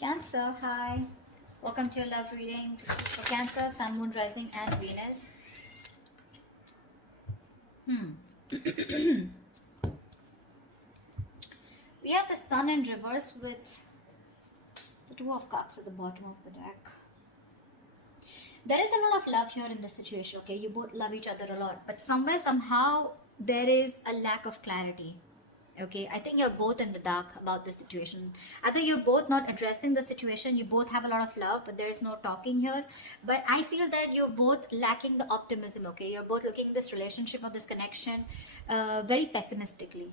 Cancer, hi. Welcome to your love reading. This is for Cancer, Sun, Moon, Rising, and Venus. We have the Sun in reverse with the Two of Cups at the bottom of the deck. There is a lot of love here in this situation, okay? You both love each other a lot, but somewhere, somehow, there is a lack of clarity. Okay, I think you're both in the dark about the situation. Either you're both not addressing the situation, you both have a lot of love, but there is no talking here. But I feel that you're both lacking the optimism, okay? You're both looking at this relationship or this connection very pessimistically.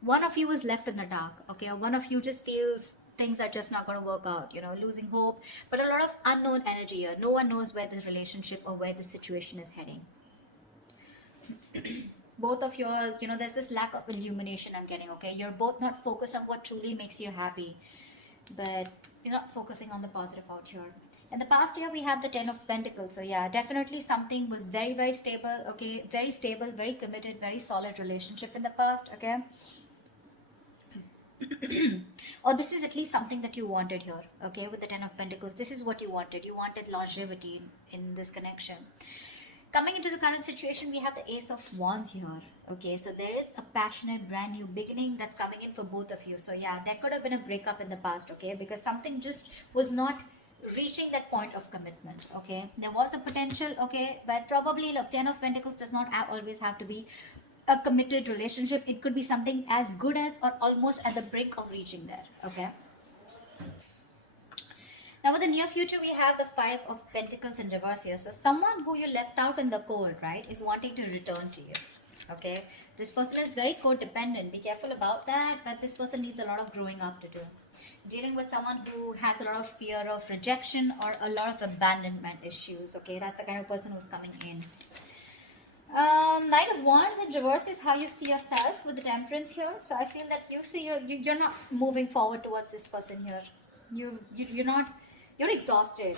One of you is left in the dark, okay? Or one of you just feels things are just not going to work out, losing hope. But a lot of unknown energy here. No one knows where this relationship or where the situation is heading. Both of you are, there's this lack of illumination I'm getting, okay? You're both not focused on what truly makes you happy, but you're not focusing on the positive out here. In the past year, we have the Ten of Pentacles. So yeah, definitely something was very, very stable, okay? Very stable, very committed, very solid relationship in the past, okay? Or this is at least something that you wanted here, okay? With the Ten of Pentacles, this is what you wanted. You wanted longevity in this connection. Coming into the current situation, we have the Ace of Wands here. Okay, so there is a passionate, brand new beginning that's coming in for both of you. So yeah, there could have been a breakup in the past, okay, because something just was not reaching that point of commitment, okay. There was a potential, okay, but probably, look, Ten of Pentacles does not always have to be a committed relationship. It could be something as good as or almost at the brink of reaching there, okay. Now, with the near future, we have the Five of Pentacles in reverse here. So, someone who you left out in the cold, right, is wanting to return to you. Okay, this person is very codependent. Be careful about that. But this person needs a lot of growing up to do. Dealing with someone who has a lot of fear of rejection or a lot of abandonment issues. Okay, that's the kind of person who's coming in. Knight of Wands in reverse is how you see yourself with the Temperance here. So I feel that you see you're not moving forward towards this person here. You're not, you're exhausted.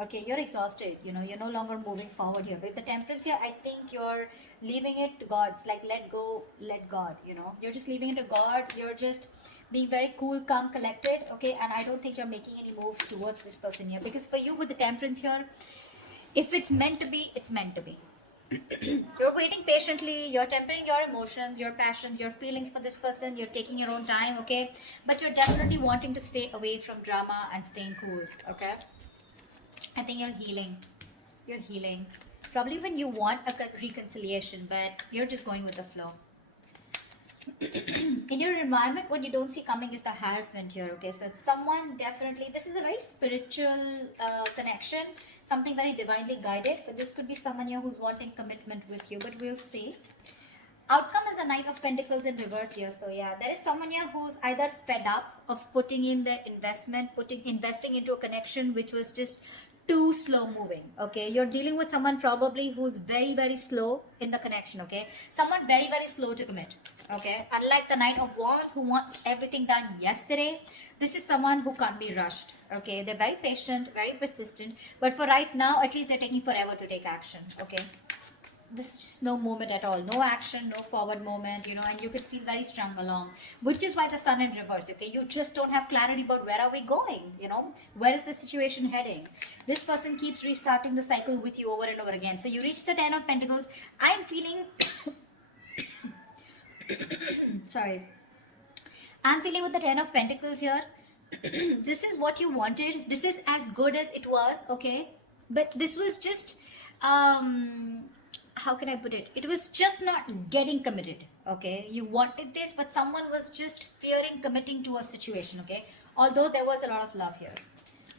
Okay, you're exhausted. You're no longer moving forward here. With the Temperance here, I think you're leaving it to God. It's like let go, let God. You're just leaving it to God. You're just being very cool, calm, collected. Okay, and I don't think you're making any moves towards this person here, because for you with the Temperance here, if it's meant to be, it's meant to be. You're waiting patiently, you're tempering your emotions, your passions, your feelings for this person, you're taking your own time, okay? But you're definitely wanting to stay away from drama and staying cool, okay? I think you're healing. You're healing. Probably when you want a reconciliation, but you're just going with the flow. In your environment, what you don't see coming is the Hierophant here, okay? So it's someone, definitely, this is a very spiritual connection, something very divinely guided, but this could be someone here who's wanting commitment with you, but we'll see. Outcome is the Knight of Pentacles in reverse here. So yeah, there is someone here who's either fed up of putting in their investment, investing into a connection which was just too slow moving, okay? You're dealing with someone probably who's very, very slow in the connection, okay? Someone very, very slow to commit, okay? Unlike the Knight of Wands who wants everything done yesterday, this is someone who can't be rushed, okay? They're very patient, very persistent, but for right now, at least they're taking forever to take action, okay? This is just no moment at all, no action, no forward moment, and you could feel very strung along, which is why the Sun in reverse, okay? You just don't have clarity about where are we going, where is the situation heading. This person keeps restarting the cycle with you over and over again. So you reach the Ten of Pentacles. I'm feeling sorry, I'm feeling with the Ten of Pentacles here. This is what you wanted. This is as good as it was, okay? But this was just how can I put it? It was just not getting committed, okay? You wanted this, but someone was just fearing committing to a situation, okay? Although there was a lot of love here.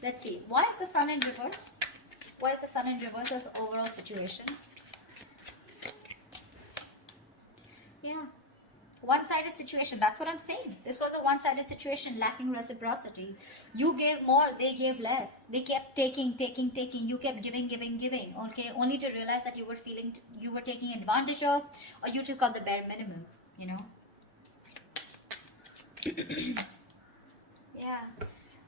Let's see. Why is the Sun in reverse? Why is the Sun in reverse as the overall situation? Yeah. One-sided situation. That's what I'm saying. This was a one-sided situation, lacking reciprocity. You gave more, they gave less. They kept taking. You kept giving. Okay, only to realize that you were taking advantage of, or you took out the bare minimum. Yeah.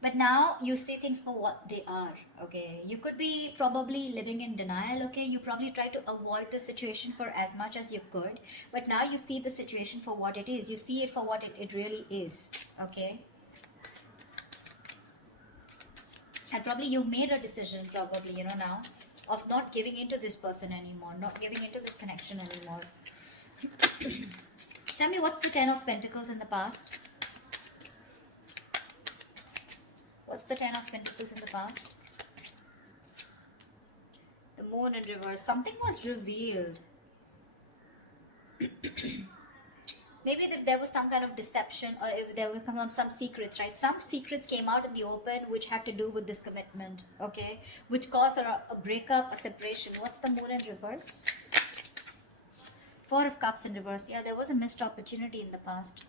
But now you see things for what they are, okay? You could be probably living in denial, okay? You probably try to avoid the situation for as much as you could. But now you see the situation for what it is. You see it for what it really is, okay? And probably you've made a decision, probably, you know, now, of not giving into this person anymore, not giving into this connection anymore. Tell me, what's the Ten of Pentacles in the past? What's the Ten of Pentacles in the past? The Moon in reverse. Something was revealed. Maybe if there was some kind of deception, or if there was some secrets, right? Some secrets came out in the open which had to do with this commitment, okay? Which caused a breakup, a separation. What's the Moon in reverse? Four of Cups in reverse. Yeah, there was a missed opportunity in the past.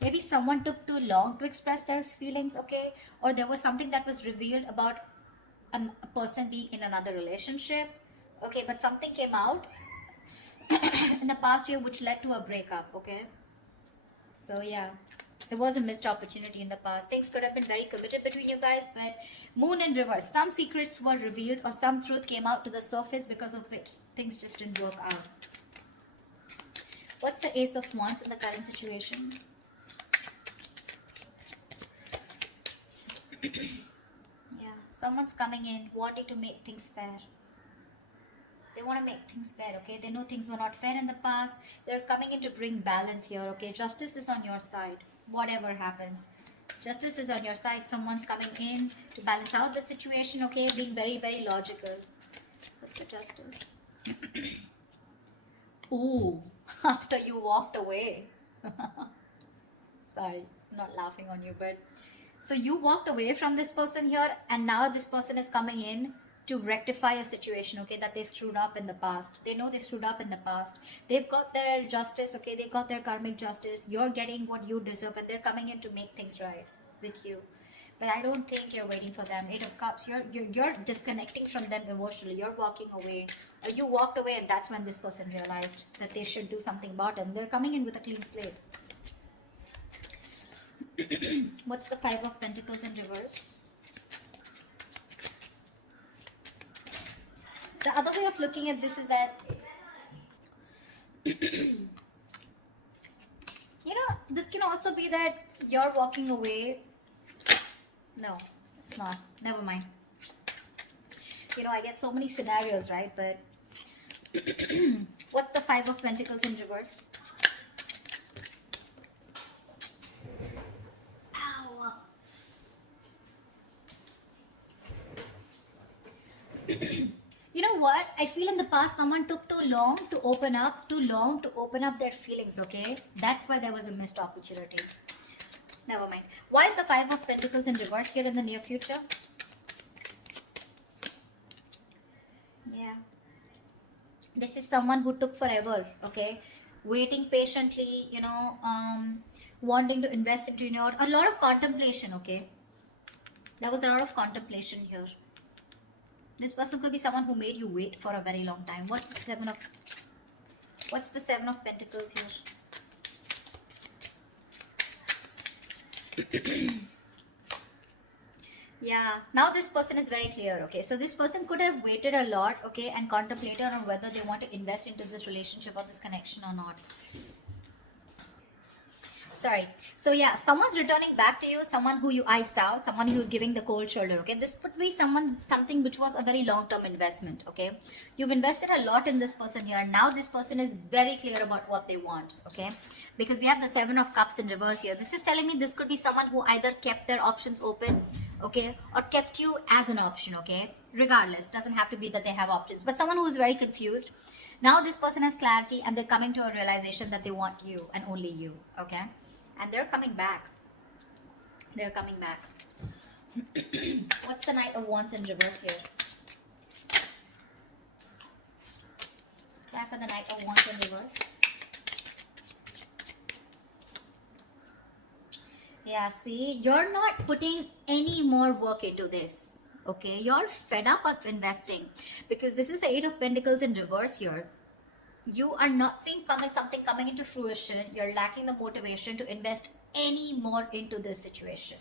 Maybe someone took too long to express their feelings, okay? Or there was something that was revealed about a person being in another relationship, okay? But something came out in the past year which led to a breakup, okay? So yeah, there was a missed opportunity in the past. Things could have been very committed between you guys, but Moon in reverse. Some secrets were revealed or some truth came out to the surface because of which things just didn't work out. What's the Ace of Wands in the current situation? Yeah, someone's coming in wanting to make things fair. They want to make things fair, okay? They know things were not fair in the past. They're coming in to bring balance here, okay? Justice is on your side, whatever happens. Justice is on your side. Someone's coming in to balance out the situation, okay? Being very, very logical. What's the Justice? Ooh, after you walked away. Sorry, not laughing on you, but... So you walked away from this person here, and now this person is coming in to rectify a situation, okay, that they screwed up in the past. They know they screwed up in the past. They've got their justice, okay, they've got their karmic justice. You're getting what you deserve, and they're coming in to make things right with you. But I don't think you're waiting for them. Eight of Cups, you're disconnecting from them emotionally. You're walking away. Or you walked away, and that's when this person realized that they should do something about it. And they're coming in with a clean slate. What's the Five of Pentacles in reverse? The other way of looking at this is that, you know, this can also be that you're walking away. No, it's not. Never mind. You know, I get so many scenarios, right? But what's the Five of Pentacles in reverse? Ow. You know what? I feel in the past someone took too long to open up their feelings, okay? That's why there was a missed opportunity. Never mind. Why is the Five of Pentacles in reverse here in the near future? Yeah. This is someone who took forever, okay? Waiting patiently, you know, wanting to invest into, you know, a lot of contemplation, okay? There was a lot of contemplation here. This person could be someone who made you wait for a very long time. What's the Seven of Pentacles here? Yeah, now this person is very clear, okay? So this person could have waited a lot, okay, and contemplated on whether they want to invest into this relationship or this connection or not. Sorry. So yeah, someone's returning back to you, someone who you iced out, someone who's giving the cold shoulder, okay? This could be something which was a very long-term investment, okay? You've invested a lot in this person here. Now this person is very clear about what they want, okay? Because we have the Seven of Cups in reverse here. This is telling me this could be someone who either kept their options open, okay, or kept you as an option, okay? Regardless, doesn't have to be that they have options, but someone who is very confused. Now this person has clarity and they're coming to a realization that they want you and only you, okay? And they're coming back. They're coming back. What's the Knight of Wands in reverse here? Try for the Knight of Wands in reverse. Yeah, see, you're not putting any more work into this. Okay, you're fed up of investing because this is the Eight of Pentacles in reverse here. You are not seeing something coming into fruition. You're lacking the motivation to invest any more into this situation.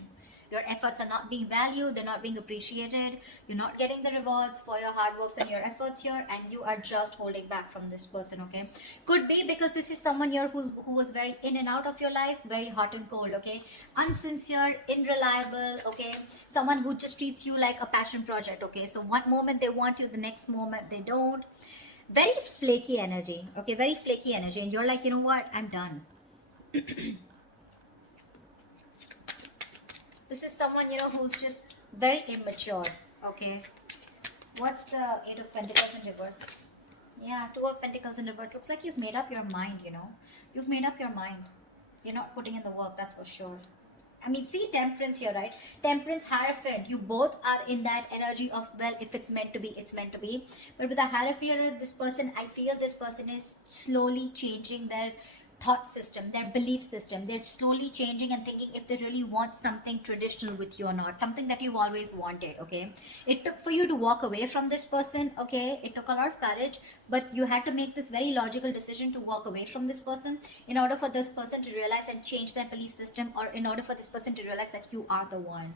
Your efforts are not being valued, they're not being appreciated, you're not getting the rewards for your hard works and your efforts here, and you are just holding back from this person, okay? Could be because this is someone here who was very in and out of your life, very hot and cold, okay? Unsincere, unreliable, okay? Someone who just treats you like a passion project, okay? So one moment they want you, the next moment they don't. Very flaky energy, okay? Very flaky energy, and you're like, you know what, I'm done. This is someone, you know, who's just very immature, okay? What's the Eight of Pentacles in reverse? Yeah, Two of Pentacles in reverse. Looks like you've made up your mind, you know. You've made up your mind. You're not putting in the work, that's for sure. I mean, see Temperance here, right? Temperance, Hierophant. You both are in that energy of, well, if it's meant to be, it's meant to be. But with the Hierophant, this person, I feel this person is slowly changing their thought system, their belief system. They're slowly changing and thinking if they really want something traditional with you or not, something that you've always wanted, okay? It took for you to walk away from this person, okay? It took a lot of courage, but you had to make this very logical decision to walk away from this person in order for this person to realize and change their belief system, or in order for this person to realize that you are the one.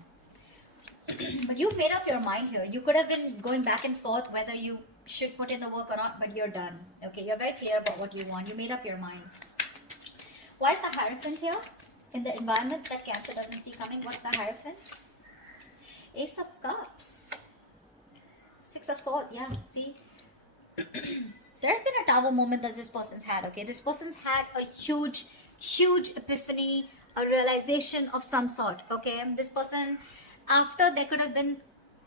But you've made up your mind here. You could have been going back and forth whether you should put in the work or not, but you're done, okay? You're very clear about what you want. You made up your mind. Why is the Hierophant here? In the environment that Cancer doesn't see coming, what's the Hierophant? Ace of Cups. Six of Swords, yeah, see? There's been a Tower moment that this person's had, okay? This person's had a huge epiphany, a realization of some sort, okay? This person, after there could have been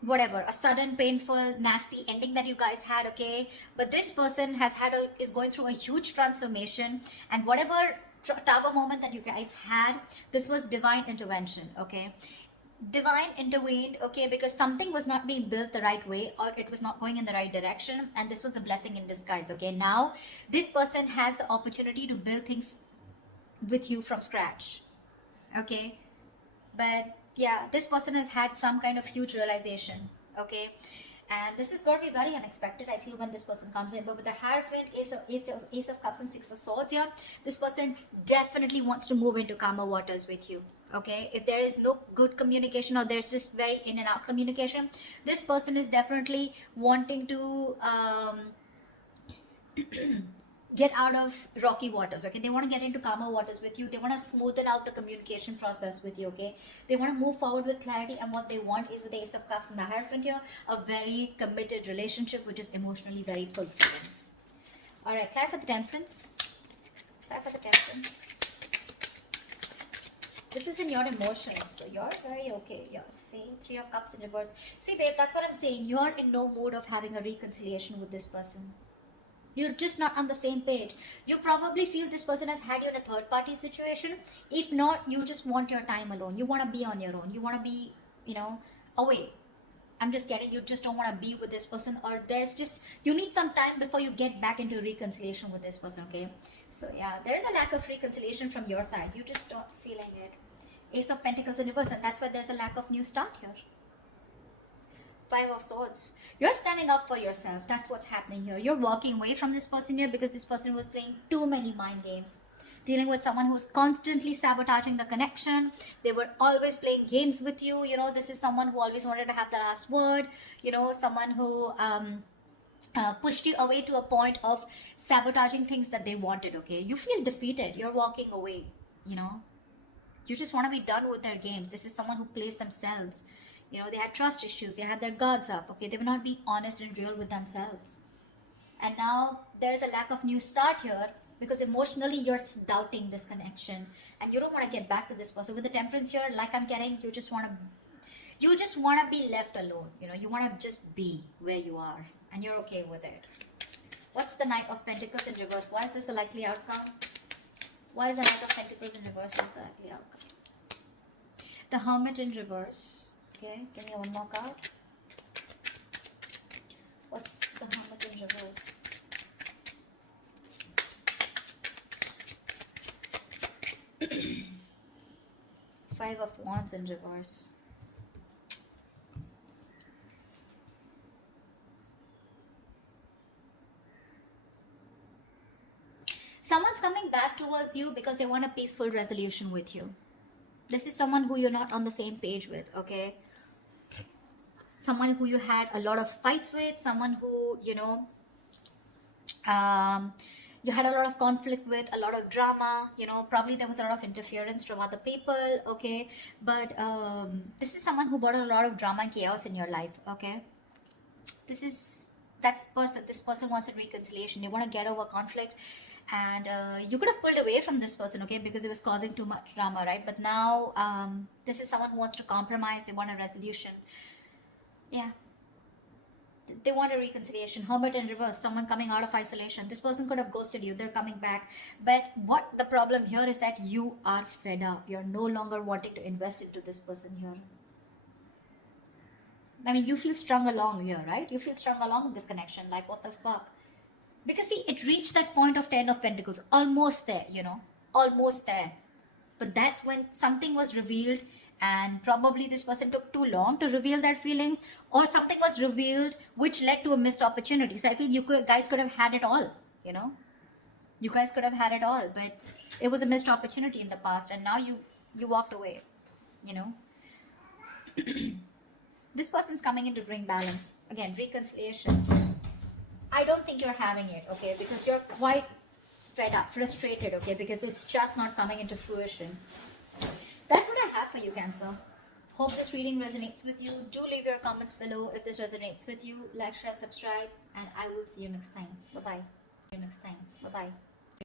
whatever, a sudden, painful, nasty ending that you guys had, okay? But this person is going through a huge transformation, and whatever Tower moment that you guys had, this was divine intervention, okay? Divine intervened, okay, because something was not being built the right way, or it was not going in the right direction, and this was a blessing in disguise, okay? Now this person has the opportunity to build things with you from scratch, okay? But yeah, this person has had some kind of huge realization, okay? And this is going to be very unexpected, I feel, when this person comes in. But with the Hierophant, Ace of Cups and Six of Swords here, this person definitely wants to move into calmer waters with you, okay? If there is no good communication, or there's just very in and out communication, this person is definitely wanting to get out of rocky waters, okay? They want to get into calmer waters with you. They want to smoothen out the communication process with you, okay? They want to move forward with clarity, and what they want is, with the Ace of Cups and the Hierophant here, a very committed relationship which is emotionally very fulfilling. All right, try for the Temperance. Try for the Temperance. This is in your emotions, so you're very okay. Yeah, see, Three of Cups in reverse. See, babe, that's what I'm saying. You're in no mood of having a reconciliation with this person. You're just not on the same page. You probably feel this person has had you in a third party situation. If not, you just want your time alone. You want to be on your own. You want to be, you know, away. I'm just getting, you just don't want to be with this person, or there's just, you need some time before you get back into reconciliation with this person, okay? So yeah, there's a lack of reconciliation from your side. You just not feeling it. Ace of Pentacles in reverse, and that's why there's a lack of new start here. Five of Swords. You're standing up for yourself. That's what's happening here. You're walking away from this person here because this person was playing too many mind games. Dealing with someone who's constantly sabotaging the connection. They were always playing games with you. You know, this is someone who always wanted to have the last word. You know, someone who pushed you away to a point of sabotaging things that they wanted, okay? You feel defeated. You're walking away, you know. You just want to be done with their games. This is someone who plays themselves. You know, they had trust issues. They had their guards up, okay? They will not be honest and real with themselves. And now there's a lack of new start here because emotionally you're doubting this connection and you don't want to get back to this person. With the Temperance here, like I'm getting, you just want to be left alone. You know, you want to just be where you are and you're okay with it. What's the Knight of Pentacles in reverse? Why is this a likely outcome? Why is the Knight of Pentacles in reverse is the likely outcome? The Hermit in reverse. Okay, give me one more card. What's the Hermit in reverse? Five of Wands in reverse. Someone's coming back towards you because they want a peaceful resolution with you. This is someone who you're not on the same page with, okay? Someone who you had a lot of fights with, someone who, um, you had a lot of conflict with, a lot of drama, probably there was a lot of interference from other people, okay? But this is someone who brought a lot of drama and chaos in your life, okay? This person wants a reconciliation. They want to get over conflict, and you could have pulled away from this person, okay, because it was causing too much drama, right? But now this is someone who wants to compromise. They want a resolution. Yeah, they want a reconciliation. Hermit in reverse, someone coming out of isolation. This person could have ghosted you. They're coming back. But what the problem here is that you are fed up. You're no longer wanting to invest into this person here. I mean, you feel strung along here, right? You feel strung along with this connection. Like, what the fuck? Because see, it reached that point of 10 of Pentacles. Almost there, almost there. But that's when something was revealed, and probably this person took too long to reveal their feelings, or something was revealed which led to a missed opportunity. So I feel guys could have had it all, You guys could have had it all, but it was a missed opportunity in the past, and now you walked away, This person's coming in to bring balance. Again, reconciliation. I don't think you're having it, okay? Because you're quite fed up, frustrated, okay? Because it's just not coming into fruition. That's what I have for you, Cancer. Hope this reading resonates with you. Do leave your comments below if this resonates with you. Like, share, subscribe, and I will see you next time. Bye-bye.